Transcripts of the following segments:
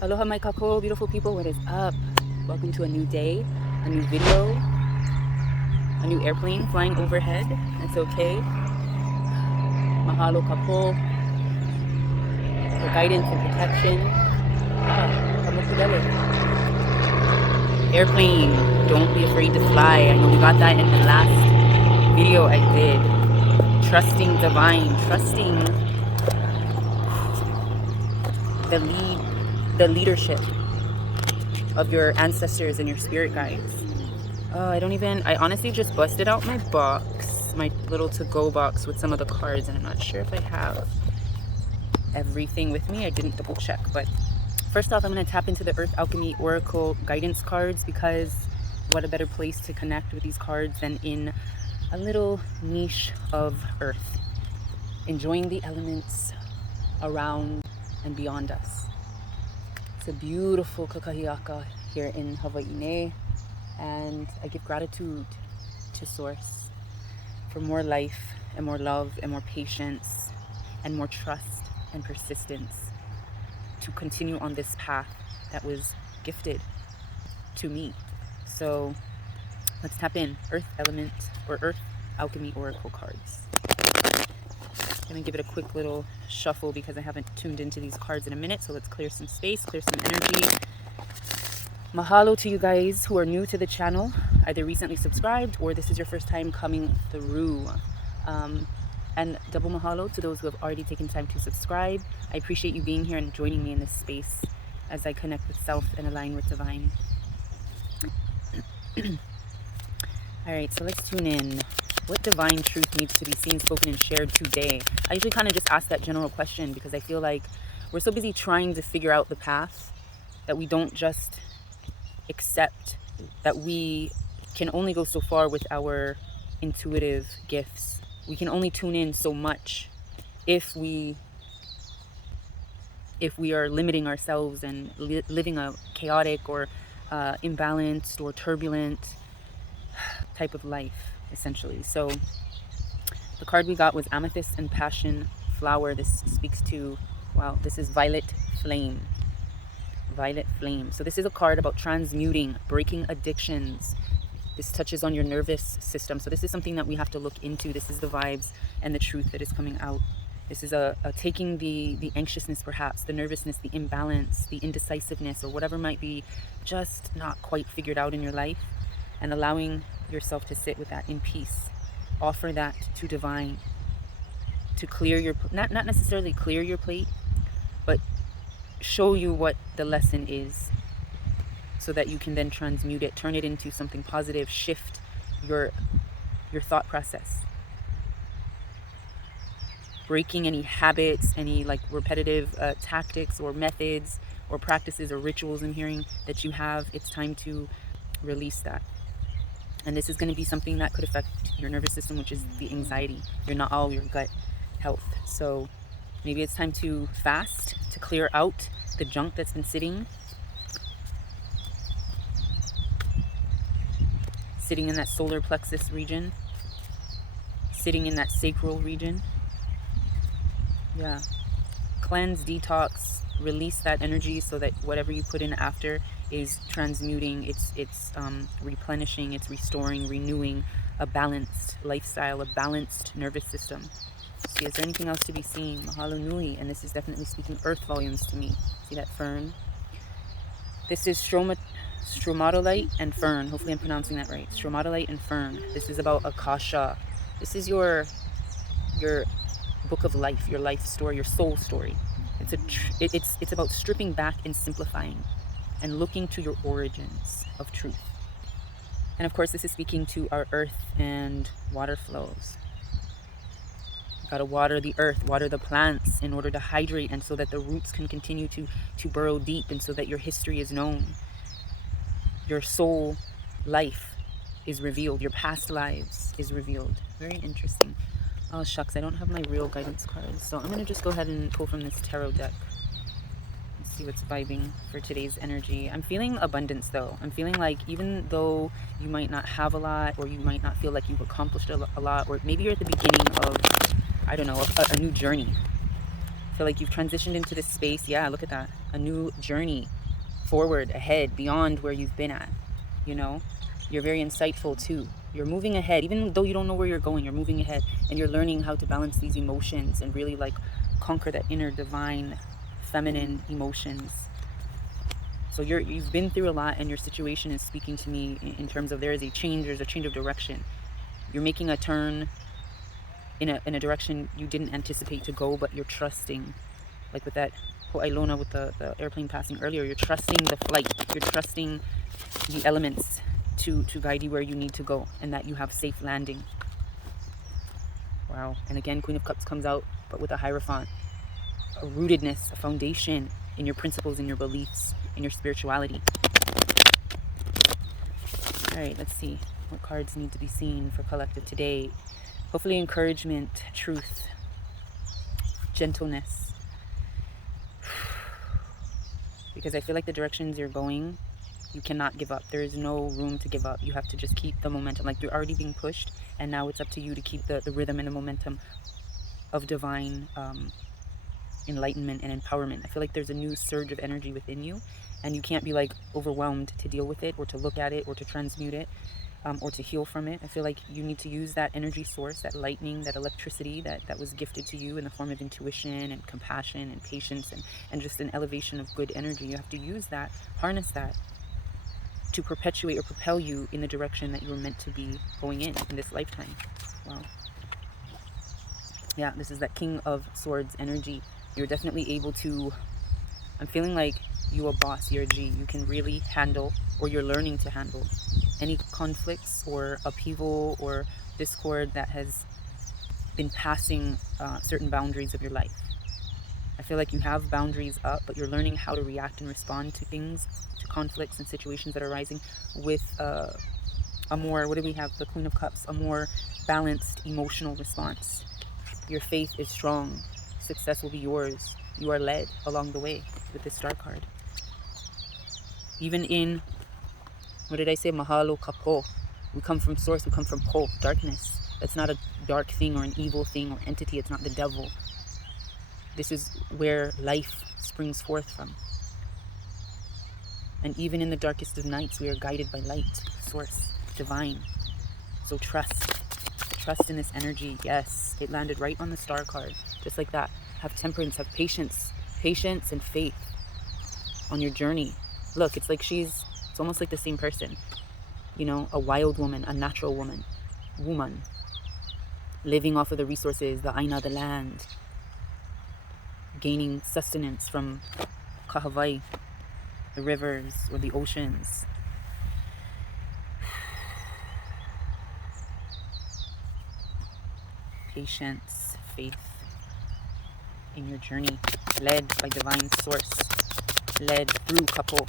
Aloha mai kako, beautiful people, what is up? Welcome to a new day, a new video, a new airplane flying overhead. It's okay. Mahalo kako for guidance and protection. Kamukudele. Airplane, don't be afraid to fly. I know we got that in the last video I did. Trusting divine, trusting the leadership of your ancestors and your spirit guides. I honestly just busted out my box, my little to-go box with some of the cards, and I'm not sure if I have everything with me. I didn't double check, but first off, I'm going to tap into the Earth Alchemy Oracle guidance cards, because what a better place to connect with these cards than in a little niche of Earth, enjoying the elements around and beyond us. It's a beautiful kakahiaka here in Hawai'i, and I give gratitude to Source for more life and more love and more patience and more trust and persistence to continue on this path that was gifted to me. So let's tap in. Earth Element or Earth Alchemy Oracle cards. I'm gonna give it a quick little shuffle because I haven't tuned into these cards in a minute. So let's clear some space, clear some energy. Mahalo to you guys who are new to the channel, either recently subscribed or this is your first time coming through. And double mahalo to those who have already taken time to subscribe. I appreciate you being here and joining me in this space as I connect with self and align with divine. All right, so let's tune in. What divine truth needs to be seen, spoken, and shared today? I usually kind of just ask that general question because I feel like we're so busy trying to figure out the path that we don't just accept that we can only go so far with our intuitive gifts. We can only tune in so much if we are limiting ourselves and living a chaotic or imbalanced or turbulent type of life, essentially. So the card we got was Amethyst and Passion Flower. This speaks to, wow, this is Violet Flame. Violet Flame. So this is a card about transmuting, breaking addictions. This touches on your nervous system. So this is something that we have to look into. This is the vibes and the truth that is coming out. This is a taking the anxiousness, perhaps, the nervousness, the imbalance, the indecisiveness, or whatever might be just not quite figured out in your life, and allowing yourself to sit with that in peace. Offer that to divine to clear your, not necessarily clear your plate, but show you what the lesson is so that you can then transmute it, turn it into something positive, shift your thought process. Breaking any habits, any like repetitive tactics or methods or practices or rituals I'm hearing that you have. It's time to release that. And this is going to be something that could affect your nervous system, which is the anxiety, your gut health. So maybe it's time to fast, to clear out the junk that's been sitting in that solar plexus region, sitting in that sacral region. Yeah. Cleanse, detox, release that energy so that whatever you put in after is transmuting, it's replenishing, it's restoring, renewing a balanced lifestyle, a balanced nervous system. See, is there anything else to be seen? Mahalo nui, and this is definitely speaking earth volumes to me. See that fern? This is stromatolite and fern. Hopefully I'm pronouncing that right. Stromatolite and fern. This is about akasha. This is your book of life, your life story, your soul story. It's about stripping back and simplifying and looking to your origins of truth. And of course, this is speaking to our earth and water flows. You gotta water the earth, water the plants in order to hydrate, and so that the roots can continue to burrow deep, and so that your history is known. Your soul life is revealed. Your past lives is revealed. Very interesting. Oh shucks, I don't have my real guidance cards, so I'm gonna just go ahead and pull from this tarot deck. See what's vibing for today's energy. I'm feeling abundance though. I'm feeling like even though you might not have a lot, or you might not feel like you've accomplished a lot, or maybe you're at the beginning of, I don't know, a new journey. feel like you've transitioned into this space. Yeah, look at that. A new journey forward, ahead, beyond where you've been at. You know, you're very insightful too. You're moving ahead, even though you don't know where you're going. You're moving ahead, and you're learning how to balance these emotions and really like conquer that inner divine feminine emotions. So you've been through a lot, and your situation is speaking to me in terms of there is a change. There's a change of direction. You're making a turn in a direction you didn't anticipate to go, but you're trusting, like with that Hawai'i with the airplane passing earlier. You're trusting the flight. You're trusting the elements to guide you where you need to go, and that you have safe landing. Wow. And again, Queen of Cups comes out, but with a Hierophant. A rootedness, a foundation in your principles, in your beliefs, in your spirituality. All right, let's see what cards need to be seen for collective today. Hopefully encouragement, truth, gentleness. Because I feel like the directions you're going, you cannot give up. There is no room to give up. You have to just keep the momentum. Like, you're already being pushed, and now it's up to you to keep the rhythm and the momentum of divine enlightenment and empowerment. I feel like there's a new surge of energy within you, and you can't be like overwhelmed to deal with it, or to look at it, or to transmute it, or to heal from it. I feel like you need to use that energy source, that lightning, that electricity that was gifted to you in the form of intuition and compassion and patience and just an elevation of good energy. You have to use that, harness that, to perpetuate or propel you in the direction that you were meant to be going in this lifetime. Wow. Yeah, this is that King of Swords energy. You're definitely able to, I'm feeling like you're a boss, you're a G. You can really handle, or you're learning to handle, any conflicts or upheaval or discord that has been passing certain boundaries of your life. I feel like you have boundaries up, but you're learning how to react and respond to things, to conflicts and situations that are arising with a more, what do we have? The Queen of Cups, a more balanced emotional response. Your faith is strong. Success will be yours. You are led along the way with this Star card. Even in, what did I say? Mahalo kapo. We come from source, we come from po, darkness. That's not a dark thing or an evil thing or entity. It's not the devil. This is where life springs forth from. And even in the darkest of nights, we are guided by light, source, divine. So trust in this energy. Yes, it landed right on the Star card, just like that. Have temperance, have patience and faith on your journey. Look, it's like it's almost like the same person. You know, a wild woman, a natural woman, living off of the resources, the aina, the land, gaining sustenance from Hawai'i, the rivers or the oceans. Patience, faith in your journey, led by divine source, led through couple.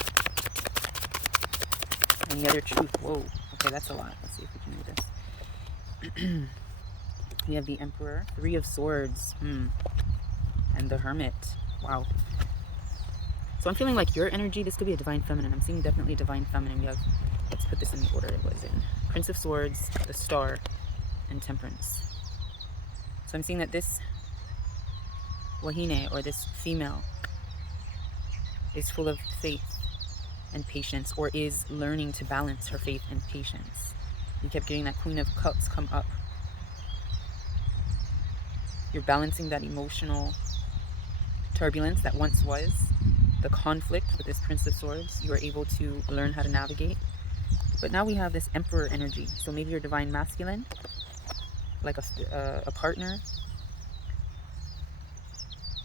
Any other truth? Whoa, okay, that's a lot. Let's see if we can do this. We have the Emperor, Three of Swords, and the Hermit. Wow. So I'm feeling like your energy, this could be a divine feminine. I'm seeing definitely divine feminine. We have, let's put this in the order it was in. Prince of Swords, the Star, and Temperance. So I'm seeing that this wahine, or this female, is full of faith and patience, or is learning to balance her faith and patience. You kept getting that Queen of Cups come up. You're balancing that emotional turbulence that once was, the conflict with this Prince of Swords. You are able to learn how to navigate. But now we have this Emperor energy. So maybe your divine masculine, like a partner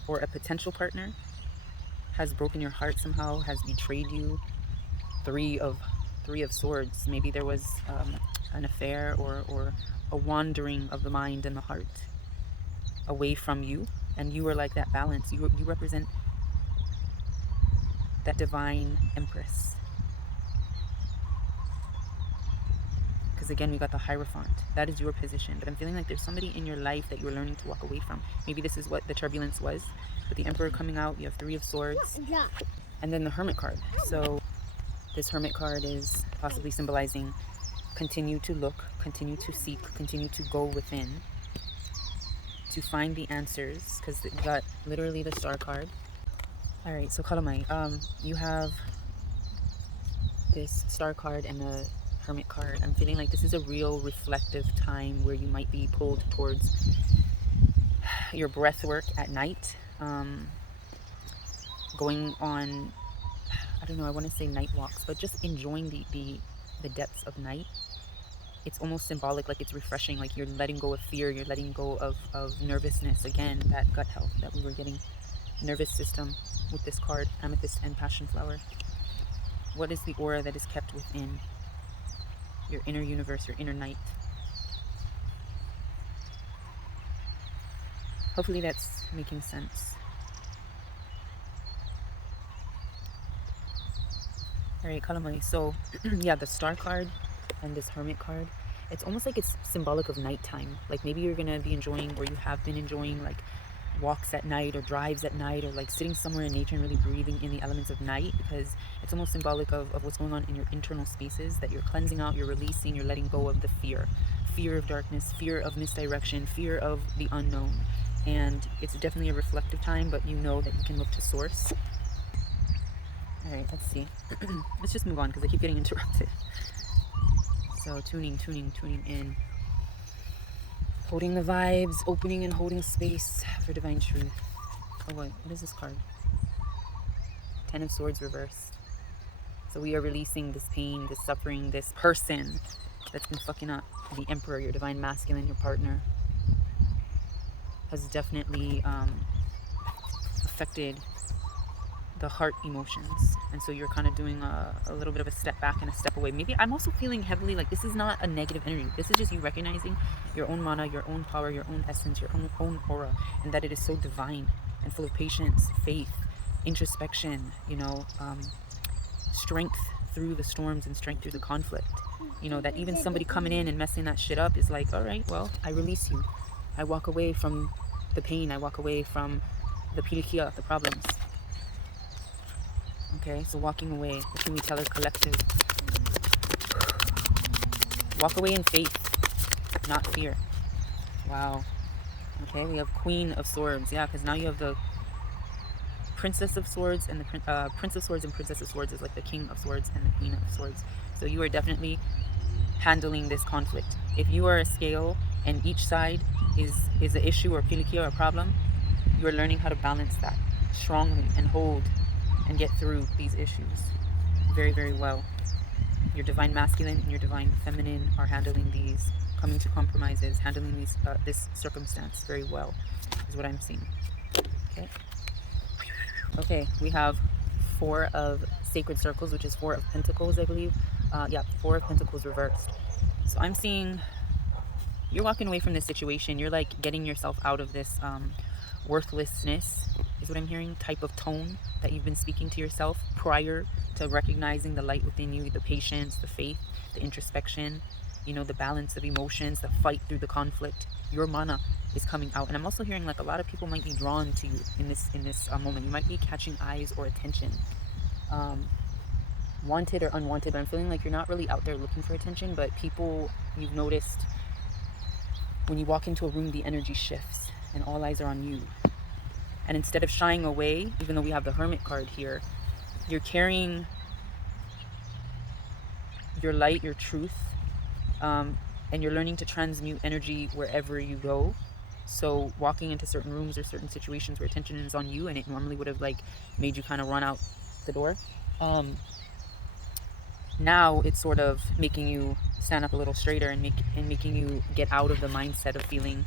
or a potential partner, has broken your heart somehow, has betrayed you. Three of Swords. Maybe there was an affair or a wandering of the mind and the heart away from you, and you were like that balance. You represent that divine Empress. Because again, we got the Hierophant. That is your position. But I'm feeling like there's somebody in your life that you're learning to walk away from. Maybe this is what the turbulence was. But the Emperor coming out, you have Three of Swords. And then the Hermit card. So this Hermit card is possibly symbolizing continue to look, continue to seek, continue to go within, to find the answers, because you got literally the Star card. All right, so Kalamai, you have this Star card and the Hermit card. I'm feeling like this is a real reflective time where you might be pulled towards your breath work at night, going on, I don't know, I want to say night walks, but just enjoying the depths of night. It's almost symbolic, like it's refreshing, like you're letting go of fear, you're letting go of nervousness. Again, that gut health that we were getting, nervous system with this card, Amethyst and Passion Flower. What is the aura that is kept within your inner universe, your inner night? Hopefully that's making sense. All right, Kalamai. So yeah, the Star card and this Hermit card, it's almost like it's symbolic of nighttime. Like maybe you're gonna be enjoying, or you have been enjoying, like walks at night or drives at night, or like sitting somewhere in nature and really breathing in the elements of night, because it's almost symbolic of what's going on in your internal spaces, that you're cleansing out, you're releasing, you're letting go of the fear of darkness, fear of misdirection, fear of the unknown. And it's definitely a reflective time, but you know that you can look to source. All right, let's see. Let's just move on because I keep getting interrupted. So tuning in. Holding the vibes, opening and holding space for divine truth. Oh, what is this card? Ten of Swords reversed. So we are releasing this pain, this suffering, this person that's been fucking up. The Emperor, your divine masculine, your partner, has definitely affected the heart emotions. And so you're kind of doing a little bit of a step back and a step away. Maybe I'm also feeling heavily like this is not a negative energy. This is just you recognizing your own mana, your own power, your own essence, your own aura, and that it is so divine and full of patience, faith, introspection, you know, strength through the storms and strength through the conflict. You know, that even somebody coming in and messing that shit up is like, all right, well, I release you. I walk away from the pain. I walk away from the pilikia, the problems. Okay, so walking away, what can we tell as collective? Walk away in faith, not fear. Wow. Okay, we have Queen of Swords. Yeah, because now you have the Princess of Swords, and the Prince of Swords and Princess of Swords is like the King of Swords and the Queen of Swords. So you are definitely handling this conflict. If you are a scale and each side is an issue or pilikia or a problem, you are learning how to balance that strongly and hold and get through these issues very, very well. Your divine masculine and your divine feminine are handling these, coming to compromises, handling these this circumstance very well, is what I'm seeing. Okay. Okay, we have Four of Sacred Circles, which is Four of Pentacles, I believe. Yeah, Four of Pentacles reversed. So I'm seeing you're walking away from this situation. You're like getting yourself out of this worthlessness, is what I'm hearing, type of tone that you've been speaking to yourself prior to recognizing the light within you, the patience, the faith, the introspection, you know, the balance of emotions, the fight through the conflict. Your mana is coming out. And I'm also hearing like a lot of people might be drawn to you in this moment. You might be catching eyes or attention, wanted or unwanted, but I'm feeling like you're not really out there looking for attention, but people, you've noticed when you walk into a room, the energy shifts and all eyes are on you. And instead of shying away, even though we have the Hermit card here, you're carrying your light, your truth, and you're learning to transmute energy wherever you go. So walking into certain rooms or certain situations where attention is on you and it normally would have like made you kind of run out the door, now it's sort of making you stand up a little straighter and making you get out of the mindset of feeling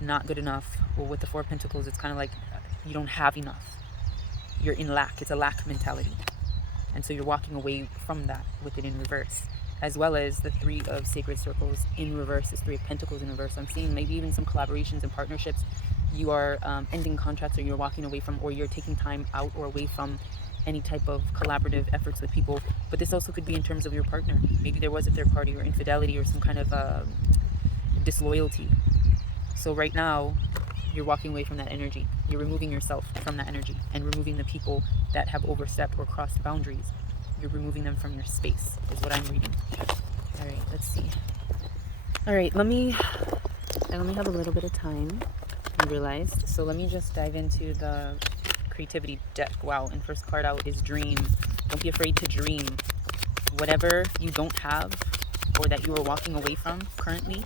not good enough. Well, with the Four of Pentacles, it's kind of like you don't have enough. You're in lack. It's a lack mentality. And so you're walking away from that with it in reverse. As well as the Three of Sacred Circles in reverse, this Three of Pentacles in reverse. I'm seeing maybe even some collaborations and partnerships. You are ending contracts, or you're walking away from, or you're taking time out or away from any type of collaborative efforts with people. But this also could be in terms of your partner. Maybe there was a third party or infidelity or some kind of disloyalty. So right now, you're walking away from that energy. You're removing yourself from that energy and removing the people that have overstepped or crossed boundaries. You're removing them from your space, is what I'm reading. All right, let's see. All right, I only have a little bit of time. I realized. So let me just dive into the creativity deck. Wow, and first card out is dream. Don't be afraid to dream. Whatever you don't have or that you are walking away from currently,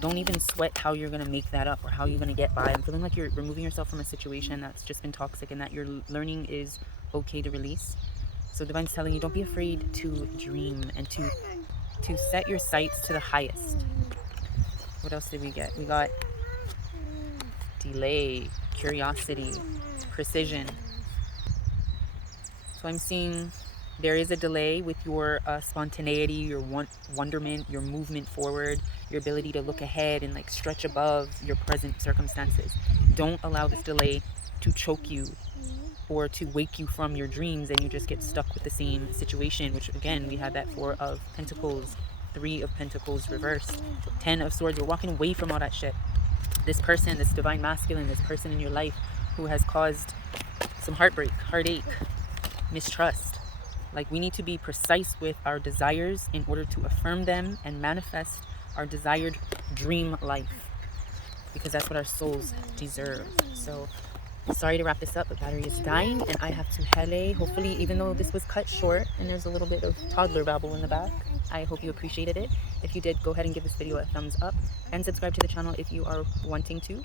don't even sweat how you're going to make that up or how you're going to get by. I'm feeling like you're removing yourself from a situation that's just been toxic and that you're learning is okay to release. So Divine's telling you, don't be afraid to dream and to set your sights to the highest. What else did we get? We got delay, curiosity, precision. So I'm seeing there is a delay with your spontaneity, your wonderment, your movement forward, your ability to look ahead and like stretch above your present circumstances. Don't allow this delay to choke you or to wake you from your dreams and you just get stuck with the same situation, which again, we had that 4 of Pentacles, 3 of Pentacles reversed, 10 of Swords. We're walking away from all that shit. This person, this divine masculine, this person in your life who has caused some heartbreak, heartache, mistrust. Like, we need to be precise with our desires in order to affirm them and manifest our desired dream life, because that's what our souls deserve. So sorry to wrap this up, but battery is dying and I have to hele. Hopefully, even though this was cut short and there's a little bit of toddler babble in the back, I hope you appreciated it. If you did, go ahead and give this video a thumbs up and subscribe to the channel if you are wanting to.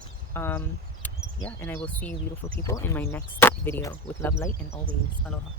Yeah, and I will see you beautiful people in my next video. With love, light, and always aloha.